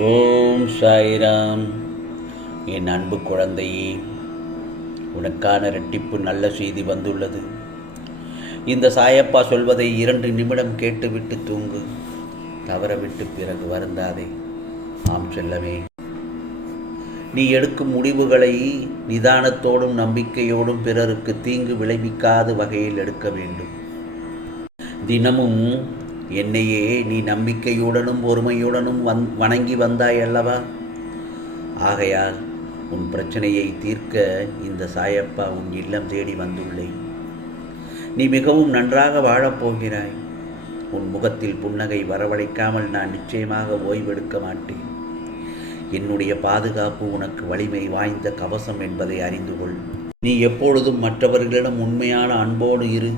ஓம் சாய்ராம். என் அன்பு குழந்தையே உனக்கான ரெட்டிப்பு நல்ல செய்தி வந்துள்ளது. இந்த சாயப்பா சொல்வதை இரண்டு நிமிடம் கேட்டுவிட்டு தூங்கு. தவறவிட்டு பிறகு வருந்தாதே. ஆம் செல்லமே. நீ எடுக்கும் முடிவுகளை நிதானத்தோடும் நம்பிக்கையோடும் பிறருக்கு தீங்கு விளைவிக்காத வகையில் எடுக்க வேண்டும். தினமும் என்னையே நீ நம்பிக்கையுடனும் பொறுமையுடனும் வந் வணங்கி வந்தாய் அல்லவா? ஆகையால் உன் பிரச்சனையை தீர்க்க இந்த சாயப்பா உன் இல்லம் தேடி வந்துள்ளேன். நீ மிகவும் நன்றாக வாழப்போகிறாய் உன் முகத்தில் புன்னகை வரவழைக்காமல் நான் நிச்சயமாக ஓய்வெடுக்க மாட்டேன். என்னுடைய பாதுகாப்பு உனக்கு வலிமை வாய்ந்த கவசம் என்பதை அறிந்து கொள். நீ எப்பொழுதும் மற்றவர்களிடம் உண்மையான அன்போடு இரு.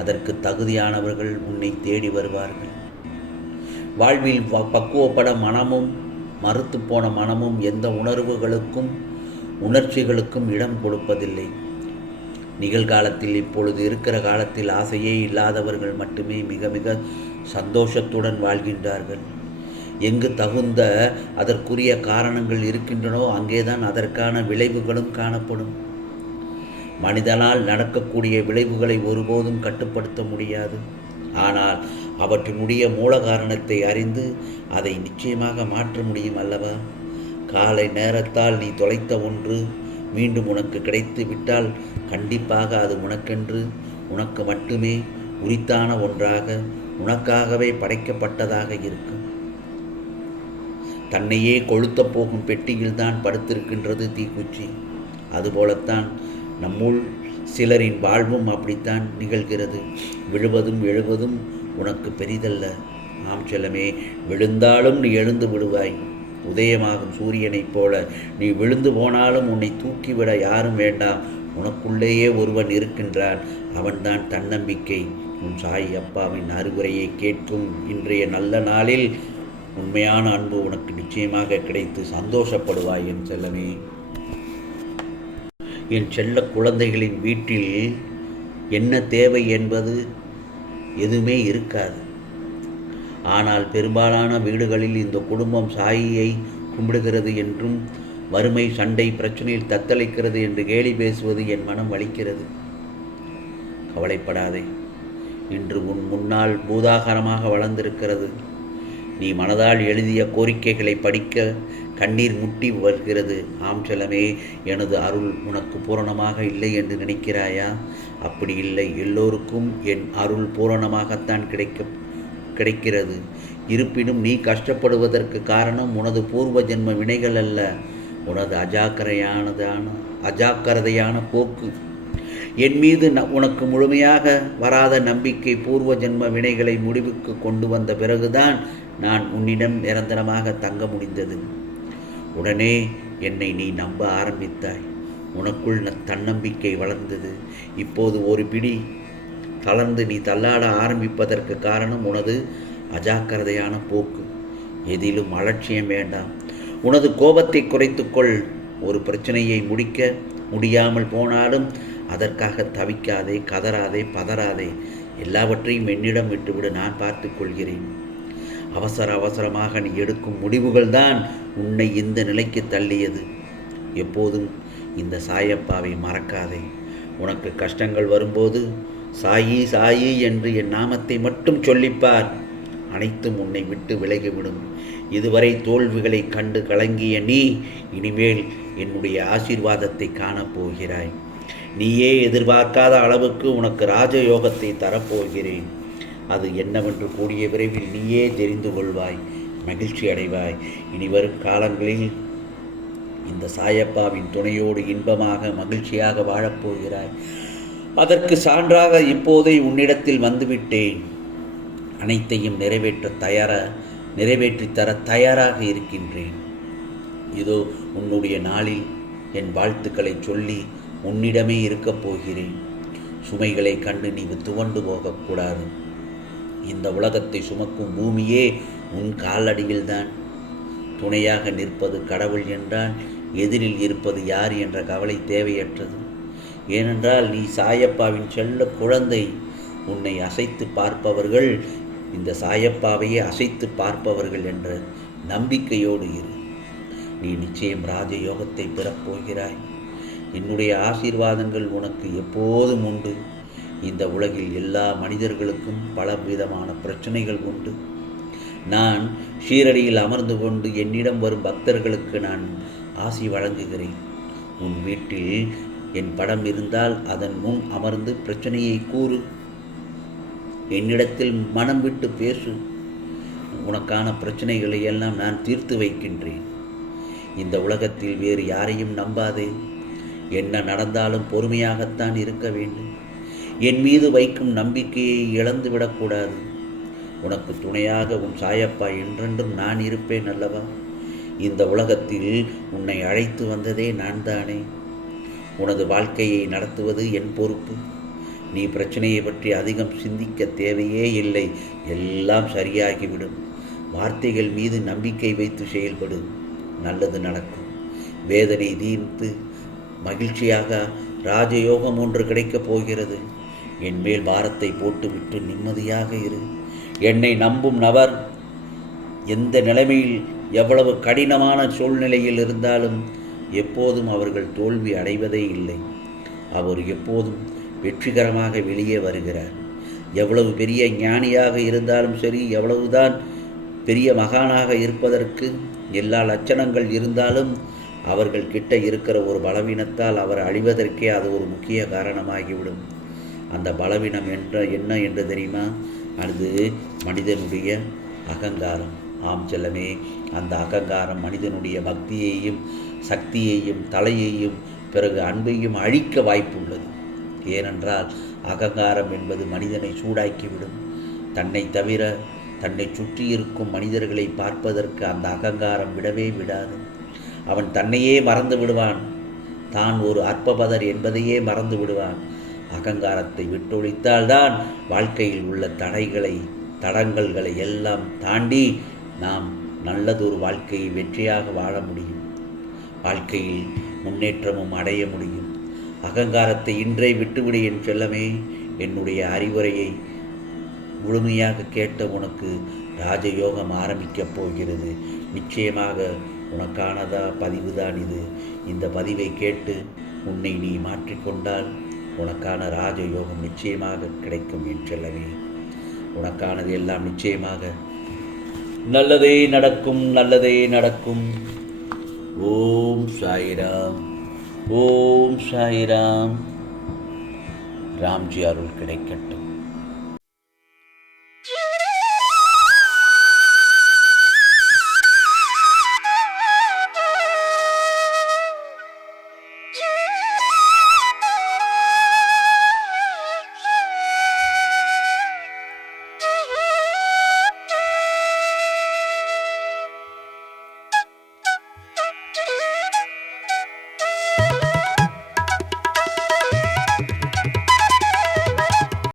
அதற்கு தகுதியானவர்கள் உன்னை தேடி வருவார்கள். வாழ்வில் பக்குவப்பட மனமும் மறுத்து போன மனமும் எந்த உணர்வுகளுக்கும் உணர்ச்சிகளுக்கும் இடம் கொடுப்பதில்லை. நிகழ்காலத்தில் இப்பொழுது இருக்கிற காலத்தில் ஆசையே இல்லாதவர்கள் மட்டுமே மிக மிக சந்தோஷத்துடன் வாழ்கின்றார்கள். எங்கு தகுந்த அதற்குரிய காரணங்கள் இருக்கின்றனோ அங்கேதான் அதற்கான விளைவுகளும் காணப்படும். மனிதனால் நடக்கக்கூடிய விளைவுகளை ஒருபோதும் கட்டுப்படுத்த முடியாது. ஆனால் அவற்றினுடைய மூல காரணத்தை அறிந்து அதை நிச்சயமாக மாற்ற முடியும் அல்லவா? காலை நேரத்தால் நீ தொலைத்த ஒன்று மீண்டும் உனக்கு கிடைத்து விட்டால் கண்டிப்பாக அது உனக்கென்று உனக்கு மட்டுமே உரித்தான ஒன்றாக உனக்காகவே படைக்கப்பட்டதாக இருக்கும். தன்னையே கொளுத்த போகும் பெட்டியில்தான் படுத்திருக்கின்றது தீக்குச்சி. அதுபோலத்தான் நம்முள் சிலரின் வாழ்வும் அப்படித்தான் நிகழ்கிறது. விழுவதும் எழுவதும் உனக்கு பெரிதல்ல. ஆம் செல்லமே விழுந்தாலும் நீ எழுந்து விடுவாய். உதயமாகும் சூரியனைப் போல நீ விழுந்து போனாலும் உன்னை தூக்கிவிட யாரும் வேண்டாம். உனக்குள்ளேயே ஒருவன் இருக்கின்றான். அவன்தான் தன்னம்பிக்கை. உன் சாய் அப்பாவின் அறிவுரையை கேட்கும் இன்றைய நல்ல நாளில் உண்மையான அன்பு உனக்கு நிச்சயமாக கிடைத்து சந்தோஷப்படுவாய் என் செல்லமே. என் செல்ல குழந்தைகளின் வீட்டில் என்ன தேவை என்பது எதுவுமே இருக்காது. ஆனால் பெரும்பாலான வீடுகளில் இந்த குடும்பம் சாயியை கும்பிடுகிறது என்றும் வறுமை சண்டை பிரச்சனையில் தத்தளிக்கிறது என்று கேலி பேசுவது என் மனம் வலிக்கிறது. கவலைப்படாதே. இன்று உன் முன்னால் பூதாகரமாக வளர்ந்திருக்கிறது. நீ மனதால் எழுதிய கோரிக்கைகளை படிக்க கண்ணீர் முட்டி வருகிறது. ஆம் செலமே எனது அருள் உனக்கு பூரணமாக இல்லை என்று நினைக்கிறாயா? அப்படி இல்லை. எல்லோருக்கும் என் அருள் பூரணமாகத்தான் கிடைக்க கிடைக்கிறது. இருப்பினும் நீ கஷ்டப்படுவதற்கு காரணம் உனது பூர்வ ஜென்ம வினைகள் அல்ல. உனது அஜாக்கிரையானதான அஜாக்கிரதையான போக்கு. என் மீது ந- உனக்கு முழுமையாக வராத நம்பிக்கை பூர்வ ஜென்ம வினைகளை முடிவுக்கு கொண்டு வந்த பிறகுதான் நான் உன்னிடம் நிரந்தரமாக தங்க முடிந்தது. உடனே என்னை நீ நம்ப ஆரம்பித்தாய். உனக்குள் ந- தன்னம்பிக்கை வளர்ந்தது. இப்போது ஒரு பிடி தளர்ந்து நீ தள்ளாட ஆரம்பிப்பதற்கு காரணம் உனது அஜாக்கிரதையான போக்கு. எதிலும் அலட்சியம் வேண்டாம். உனது கோபத்தை குறைத்துக்கொள். ஒரு பிரச்சனையை முடிக்க முடியாமல் போனாலும் அதற்காக தவிக்காதே கதறாதே பதறாதே. எல்லாவற்றையும் என்னிடம் விட்டுவிடு. நான் பார்த்து கொள்கிறேன். அவசர அவசரமாக நீ எடுக்கும் முடிவுகள்தான் உன்னை இந்த நிலைக்கு தள்ளியது. எப்போதும் இந்த சாயப்பாவை மறக்காதே. உனக்கு கஷ்டங்கள் வரும்போது சாயி சாயி என்று என் நாமத்தை மட்டும் சொல்லிப்பார். அனைத்தும் உன்னை விட்டு விலகிவிடும். இதுவரை தோல்விகளை கண்டு கலங்கிய நீ இனிமேல் என்னுடைய ஆசீர்வாதத்தை காணப் போகிறாய் நீயே எதிர்பார்க்காத அளவுக்கு உனக்கு ராஜயோகத்தை தரப்போகிறேன். அது என்னவென்று கூடிய விரைவில் நீயே தெரிந்து கொள்வாய் மகிழ்ச்சி அடைவாய். இனி வரும் காலங்களில் இந்த சாயப்பாவின் துணையோடு இன்பமாக மகிழ்ச்சியாக வாழப்போகிறாய் அதற்கு சான்றாக இப்போதே உன்னிடத்தில் வந்துவிட்டேன். அனைத்தையும் நிறைவேற்ற தயார நிறைவேற்றித் தர தயாராக இருக்கின்றேன். இதோ உன்னுடைய நாளில் என் வாழ்த்துக்களை சொல்லி உன்னிடமே இருக்கப் போகிறேன். சுமைகளை கண்டு நீ துவண்டு போகக்கூடாது. இந்த உலகத்தை சுமக்கும் பூமியே உன் காலடியில்தான். துணையாக நிற்பது கடவுள் என்றால் எதிரில் இருப்பது யார் என்ற கவலை தேவையற்றது. ஏனென்றால் நீ சாயப்பாவின் செல்ல குழந்தை உன்னை அசைத்து பார்ப்பவர்கள் இந்த சாயப்பாவையே அசைத்து பார்ப்பவர்கள் என்ற நம்பிக்கையோடு இரு. நீ நிச்சயம் ராஜயோகத்தை பெறப்போகிறாய். என்னுடைய ஆசீர்வாதங்கள் உனக்கு எப்போதும் உண்டு. இந்த உலகில் எல்லா மனிதர்களுக்கும் பல விதமான பிரச்சனைகள் உண்டு. நான் ஷீரடியில் அமர்ந்து கொண்டு என்னிடம் வரும் பக்தர்களுக்கு நான் ஆசி வழங்குகிறேன். உன் வீட்டில் என் படம் இருந்தால் அதன் முன் அமர்ந்து பிரச்சனையை கூறு. என்னிடத்தில் மனம் விட்டு பேசு. உனக்கான பிரச்சனைகளை எல்லாம் நான் தீர்த்து வைக்கின்றேன். இந்த உலகத்தில் வேறு யாரையும் நம்பாதே. என்ன நடந்தாலும் பொறுமையாகத்தான் இருக்க வேண்டும். என் மீது வைக்கும் நம்பிக்கையை இழந்து விடக்கூடாது உனக்கு துணையாக உன் சாயப்பா என்றென்றும் நான் இருப்பேன் அல்லவா? இந்த உலகத்தில் உன்னை அழைத்து வந்ததே நான் தானே உனது வாழ்க்கையை நடத்துவது என் பொறுப்பு. நீ பிரச்சனையை பற்றி அதிகம் சிந்திக்க தேவையே இல்லை. எல்லாம் சரியாகிவிடும். வார்த்தைகள் மீது நம்பிக்கை வைத்து செயல்படு. நல்லது நடக்கும். வேதனை தீர்த்து மகிழ்ச்சியாக ராஜயோகம் ஒன்று கிடைக்கப் போகிறது. என் மேல் பாரத்தை போட்டுவிட்டு நிம்மதியாக இரு. என்னை நம்பும் நபர் எந்த நிலைமையில் எவ்வளவு கடினமான சூழ்நிலையில் இருந்தாலும் எப்போதும் அவர்கள் தோல்வி அடைவதே இல்லை. அவர் எப்போதும் வெற்றிகரமாக வெளியே வருகிறார். எவ்வளவு பெரிய ஞானியாக இருந்தாலும் சரி எவ்வளவுதான் பெரிய மகானாக இருப்பதற்கு எல்லா லட்சணங்கள் இருந்தாலும் அவர்கள் கிட்ட இருக்கிற ஒரு பலவீனத்தால் அவர் அழிவதற்கே அது ஒரு முக்கிய காரணமாகிவிடும். அந்த பலவீனம் என்ற என்ன என்று தெரியுமா? அது மனிதனுடைய அகங்காரம். ஆம் செல்லமே அந்த அகங்காரம் மனிதனுடைய பக்தியையும் சக்தியையும் தலையையும் பிறகு அன்பையும் அழிக்க வாய்ப்புள்ளது. ஏனென்றால் அகங்காரம் என்பது மனிதனை சூடாக்கிவிடும். தன்னை தவிர தன்னை சுற்றி இருக்கும் மனிதர்களை பார்ப்பதற்கு அந்த அகங்காரம் விடவே விடாது. அவன் தன்னையே மறந்து விடுவான். தான் ஒரு அற்பபதர் என்பதையே மறந்து விடுவான். அகங்காரத்தை விட்டொழித்தால்தான் வாழ்க்கையில் உள்ள தடைகளை தடங்கல்களை எல்லாம் தாண்டி நாம் நல்லதொரு வாழ்க்கையை வெற்றியாக வாழ முடியும். வாழ்க்கையில் முன்னேற்றமும் அடைய முடியும். அகங்காரத்தை இன்றே விட்டுவிடு என் செல்லமே. என்னுடைய அறிவுரையை முழுமையாக கேட்ட உனக்கு ராஜயோகம் ஆரம்பிக்கப் போகிறது. நிச்சயமாக உனக்கானதா பதிவு தான் இது. இந்த பதிவை கேட்டு உன்னை நீ மாற்றிக்கொண்டால் உனக்கான ராஜயோகம் நிச்சயமாக கிடைக்கும் என்றல்லவே உனக்கானது எல்லாம் நிச்சயமாக. நல்லதே நடக்கும் நல்லதே நடக்கும். ஓம் சாய்ராம் ஓம் சாய்ராம். ராம்ஜி அருள் கிடைக்கட்டும்.